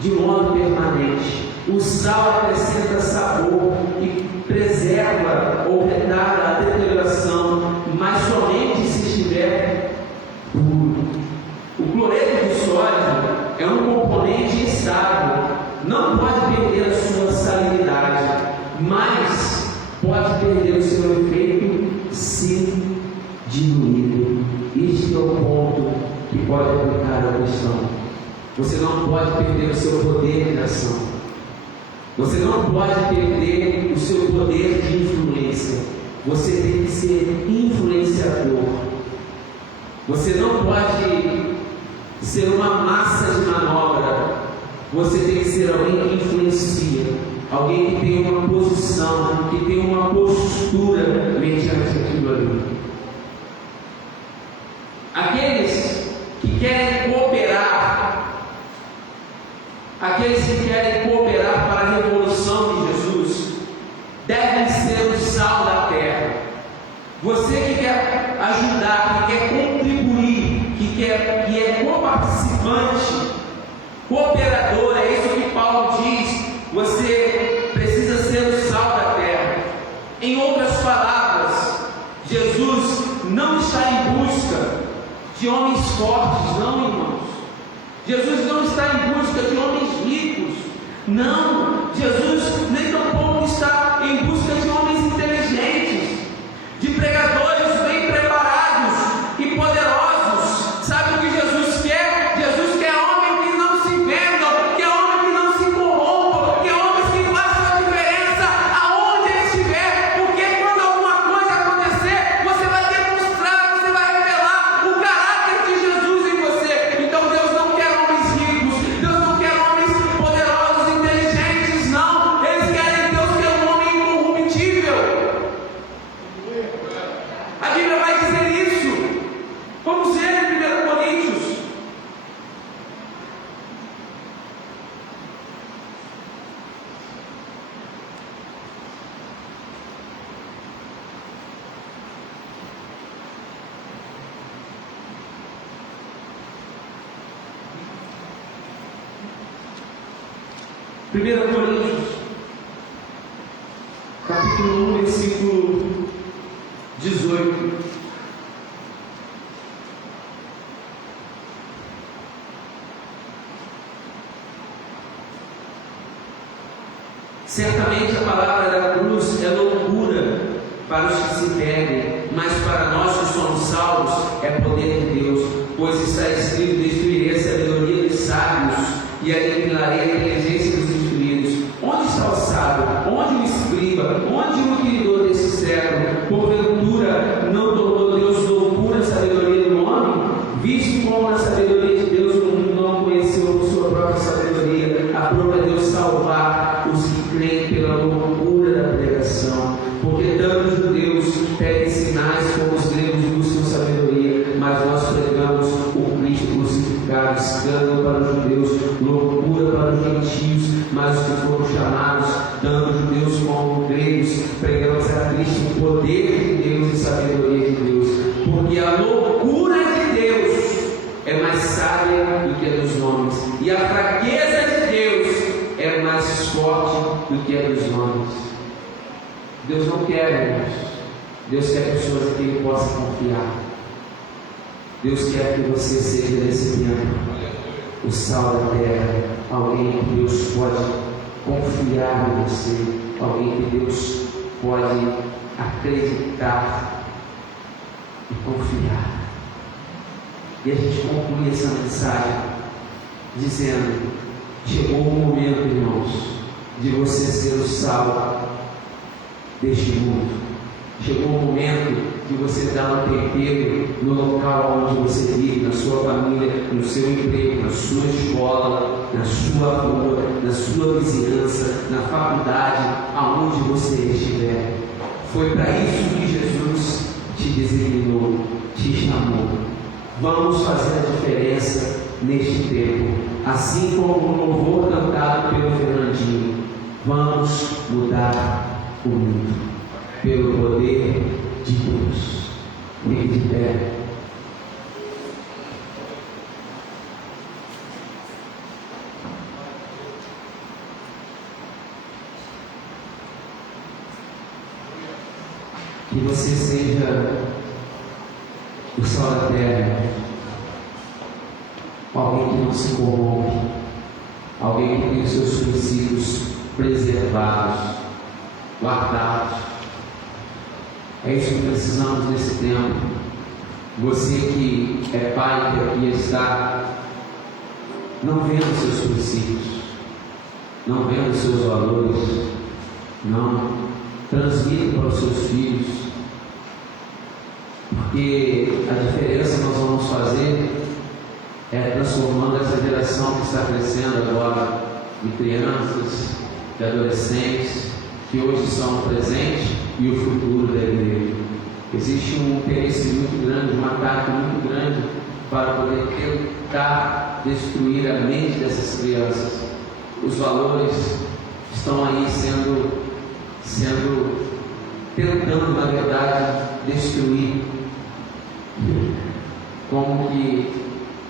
de modo permanente. O sal acrescenta sabor e preserva ou retarda a deterioração, mas somente se estiver puro. O cloreto de sódio é um componente estável, não pode perder a sua salinidade, mas pode perder o seu efeito se diluído. Este é o ponto que pode aplicar a questão. Você não pode perder o seu poder de ação. Você não pode perder o seu poder de influência. Você tem que ser influenciador. Você não pode ser uma massa de manobra. Você tem que ser alguém que influencia, alguém que tem uma posição, que tem uma postura mediante aquilo ali. Aqueles que querem cooperar, para a revolução de Jesus, devem ser o sal da terra. Você que quer ajudar, que quer contribuir, que é coparticipante, cooperador, é isso que Paulo diz. Você precisa ser o sal da terra. Em outras palavras, Jesus não está em busca de homens fortes, não, irmãos. Jesus não está em busca de homens ricos, não. Jesus nem tampouco está em busca de homens inteligentes, de pregadores bem preparados e poderosos. Sabe o que Jesus quer? Jesus quer homens que não se vendam, quer homens que não se corrompam, quer homens que façam a diferença aonde ele estiver, porque quando alguma coisa acontecer, você vai demonstrar, você vai revelar o caráter de Jesus em você. Então Deus não quer homens ricos, Deus não quer homens poderosos, inteligentes, não. 1 Coríntios, capítulo 1, versículo 18. Certamente a palavra da cruz é loucura para os que se perdem, mas para nós que somos salvos é poder de Deus, pois está escrito: destruirei a sabedoria dos sábios e aniquilarei a inteligência dos instruídos. Onde está o sábio? Onde o escriba? Onde o inquiridor desse século? Porventura não tornou Deus loucura a sabedoria do homem? Visto como na sabedoria de Deus o mundo não conheceu sua própria sabedoria, aprova Deus salvar os que creem pela loucura da pregação. Porque tanto os judeus pedem sinais como os gregos buscam sabedoria, mas nós pregamos o Cristo crucificado, escândalo para os judeus, loucura para os gentios, mas os que foram chamados, tanto judeus como gregos, pregamos a Cristo o poder de Deus e sabedoria de Deus, porque a loucura de Deus é mais sábia do que a dos homens, e a fraqueza de Deus é mais forte do que a dos homens. Deus não quer, irmãos. Deus quer pessoas em quem Ele possa confiar. Deus quer que você seja nesse tempo o sal da terra, alguém que Deus pode confiar em você, alguém que Deus pode acreditar e confiar. E a gente conclui essa mensagem dizendo: chegou o momento, irmãos, de você ser o sal deste mundo. Chegou o momento de você dar um tempero no local onde você vive, na sua família, no seu emprego, na sua escola, na sua rua, na sua vizinhança, na faculdade, aonde você estiver. Foi para isso que Jesus te designou, te chamou. Vamos fazer a diferença neste tempo, assim como o louvor cantado pelo Fernandinho. Vamos mudar o mundo pelo poder de Deus. Fique de pé. Que você seja o sal da terra, alguém que não se corrompe, alguém que tem os seus princípios preservados, guardados. É isso que precisamos nesse tempo. Você que é pai, que aqui está, não vendo seus princípios, não vendo seus valores, não transmita para os seus filhos, porque a diferença que nós vamos fazer é transformando essa geração que está crescendo agora, de crianças, de adolescentes, que hoje são o presente e o futuro da igreja. Existe um interesse muito grande, um ataque muito grande para poder tentar destruir a mente dessas crianças. Os valores estão aí tentando, na verdade, destruir. Como que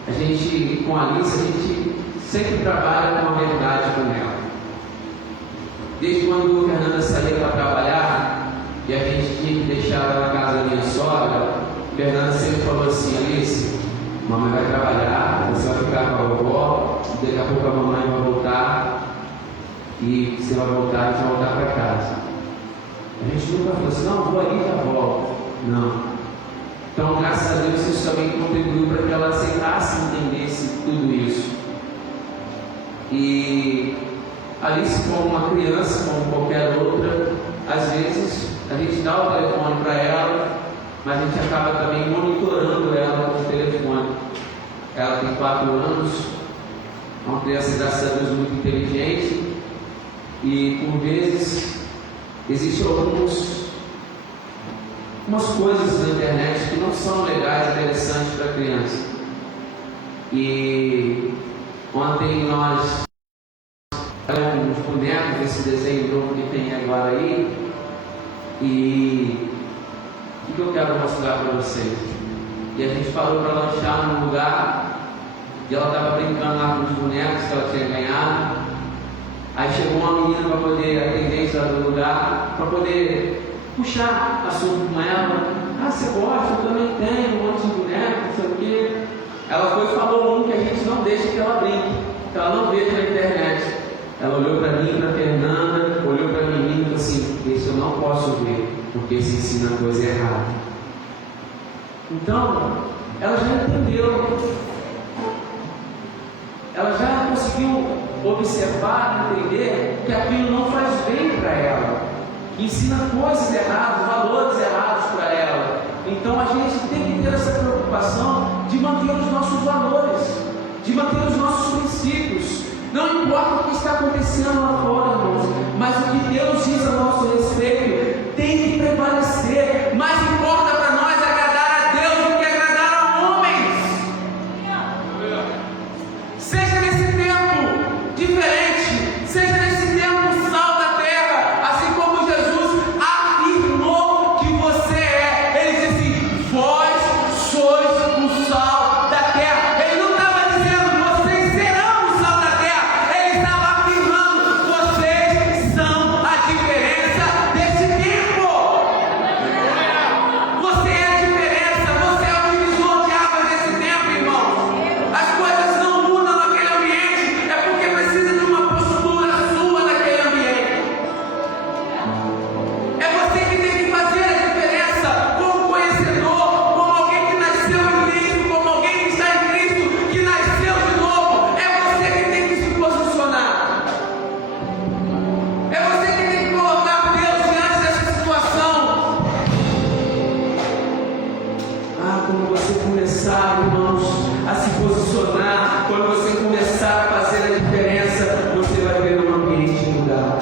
a gente, com a Alice, a gente sempre trabalha com a verdade com ela. Desde quando a Fernanda saía para trabalhar e a gente tinha que deixar ela na casa da minha sogra, a Fernanda sempre falou assim: Alice, mamãe vai trabalhar, você vai ficar com a vovó, daqui a pouco a mamãe vai voltar e você vai voltar, a gente vai voltar para casa. A gente nunca falou assim: não, vou ali e já volto. Não. Então, graças a Deus, isso também contribuiu para que ela aceitasse e entendesse tudo isso. E Alice, como uma criança, como qualquer outra, às vezes a gente dá o telefone para ela, mas a gente acaba também monitorando ela com o telefone. Ela tem 4 anos, é uma criança, graças a Deus, muito inteligente, e por vezes existem algumas coisas na internet que não são legais, interessantes para a criança. E ontem nós uns bonecos desse desenho novo que tem agora aí, e o que eu quero mostrar para vocês? E a gente parou para lanchar num lugar e ela estava brincando lá com os bonecos que ela tinha ganhado. Aí chegou uma menina para poder atender do lugar, para poder puxar assunto com ela. Ah, você gosta? Eu também tenho um monte de boneco, não sei o quê. Ela foi e falou um que a gente não deixa que ela brinque, que ela não veja na internet. Ela olhou para mim, para a Fernanda, olhou para a menina e falou assim: esse eu não posso ver, porque isso ensina coisa errada. Então, ela já entendeu. Ela já conseguiu observar, entender que aquilo não faz bem para ela, que ensina coisas erradas, valores errados para ela. Então a gente tem que ter essa preocupação de manter os nossos valores, de manter os nossos princípios. Não importa o que está acontecendo lá fora, irmãos, mas o que Deus diz a nosso respeito tem que prevalecer. Mais importa para nós agradar a Deus do que agradar a homens. Seja nesse tempo diferente, seja nesse tempo sal da terra, assim como Jesus afirmou que você é. Ele disse: vós sois o sal da terra. Ele não estava dizendo vocês serão o sal da terra, ele estava afirmando vocês são a diferença desse tempo. Você é a diferença, você é o divisor de águas desse tempo, irmãos. As coisas não mudam naquele ambiente, é porque precisa de uma postura sua naquele ambiente. É você que tem que fazer a diferença, como conhecedor, como alguém que nasceu em Cristo, como alguém que está em Cristo, que nasceu de novo. É você que tem que se posicionar. É você que tem que colocar Deus diante dessa situação. Ah, quando você começar, irmãos, a se posicionar, quando você começar a fazer a diferença, você vai ver um ambiente mudar.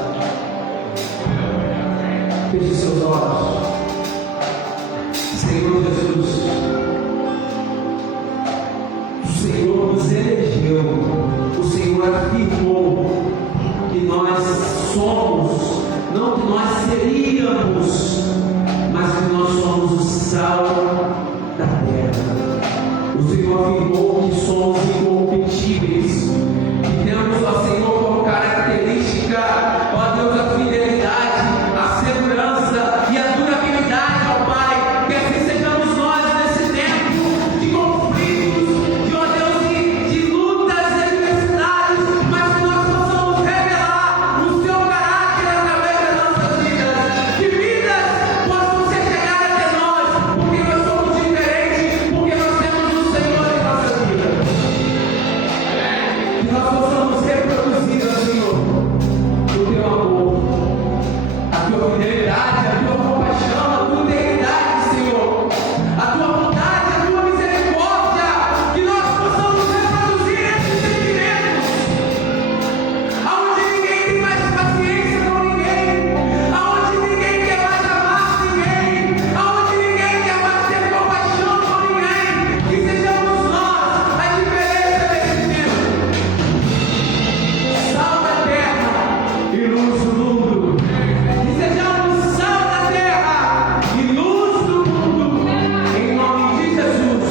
Feche seus olhos. Senhor Jesus, o Senhor nos elegeu, o Senhor afirmou que nós somos, não que nós seríamos, mas que nós somos o sal da terra. O Senhor afirmou que somos incorruptíveis, que temos, ó Senhor, como característica, ó Deus, a fidelidade, a segurança e a durabilidade, ó Pai. Que assim sejamos nós nesse tempo de conflitos, de, ó Deus, de lutas e adversidades, mas que nós possamos revelar o Seu caráter através das nossas vidas. Que vidas possam ser chegadas até nós, porque nós somos diferentes, porque nós temos o Senhor em nossa vida. Que nós possamos reproduzir, ó Senhor, o Teu amor, a Tua fidelidade, a Tua compaixão, a Tua integridade, Senhor, a Tua bondade, a Tua misericórdia. Que nós possamos reproduzir esses sentimentos, aonde ninguém tem mais paciência com ninguém, aonde ninguém quer mais amar ninguém, aonde ninguém quer mais ter compaixão com ninguém. Que sejamos nós a diferença desse tempo, sal da terra e luz do mundo. Que sejamos sal da terra e luz do mundo, em nome de Jesus.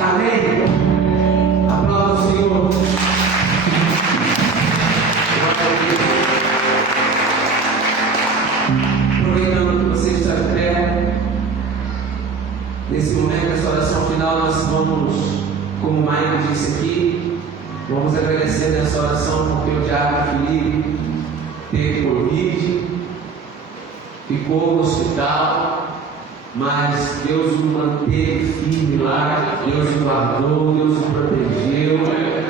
Amém. Aplauda o Senhor. Aproveitando que você está de pé, nesse momento, nessa oração final, nós vamos, como o Maicon disse aqui, vamos agradecer nessa oração porque o diácono Felipe teve Covid, ficou no hospital, mas Deus o manteve firme lá, Deus o guardou, Deus o protegeu,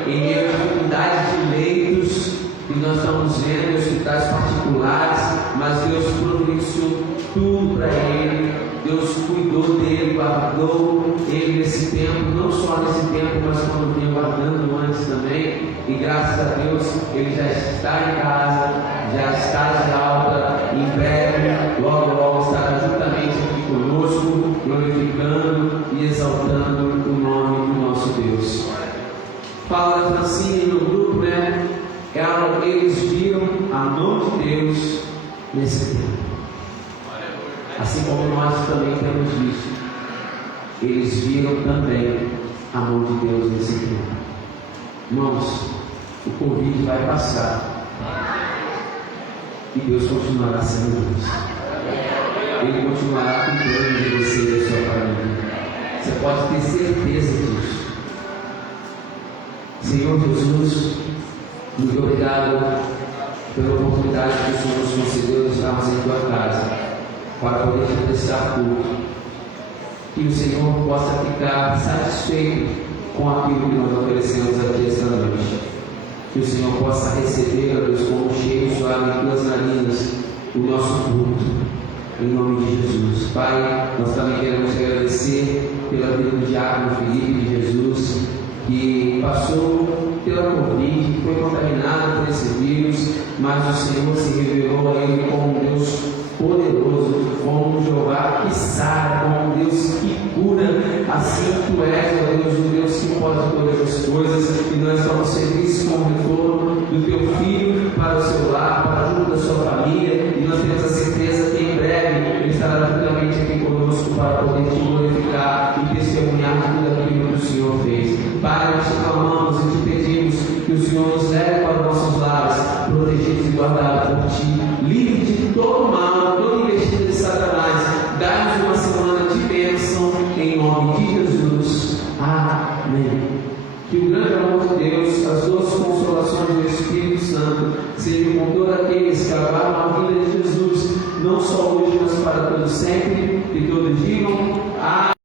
em meio à dificuldade de leitos que nós estamos vendo em hospitais particulares, mas Deus providenciou tudo para ele, Deus cuidou dele, guardou ele nesse tempo, não só nesse tempo, mas quando vinha guardando antes também, e graças a Deus ele já está em casa, já está de alta, em breve, logo logo estará juntamente aqui conosco, glorificando e exaltando o nome do nosso Deus. Fala da Francine no grupo, né? Eles viram a mão de Deus nesse tempo. Assim como nós também temos visto, eles viram também a mão de Deus nesse tempo. Irmãos, o Covid vai passar. e Deus continuará sendo Deus. Ele continuará cuidando de você e da sua família. Você pode ter certeza disso. Senhor Jesus, muito obrigado pela oportunidade que o Senhor nos concedeu de estarmos em tua casa para poder te prestar culto. Que o Senhor possa ficar satisfeito com aquilo que nós oferecemos aqui esta noite. Que o Senhor possa receber, ó Deus, como cheio suave em tuas narinas, o nosso culto, em nome de Jesus. Pai, nós também queremos te agradecer pela vida do diácono Felipe de Jesus, que passou pela Covid, que foi contaminado por esse vírus, mas o Senhor se revelou a ele como um Deus poderoso, como um Jeová que sara, como um Deus que cura. Assim tu és, ó Deus, um Deus que pode todas as coisas, e nós estamos felizes com o retorno do teu filho para o seu lar, para junto da sua família, e nós temos a certeza que em breve ele estará juntamente aqui conosco para poder te glorificar e testemunhar de tudo aquilo que o Senhor fez. Pai, nós te clamamos e te pedimos que o Senhor nos leve para os nossos lares, protegidos e guardados por ti, livre de todo mal, toda investida de Satanás. Dá-nos uma semana de bênção, em nome de Jesus. Amém. Que o grande amor de Deus, as doces consolações do Espírito Santo, sejam com todos aqueles que aguardam a vida de Jesus, não só hoje, mas para todo sempre, e todos digam amém.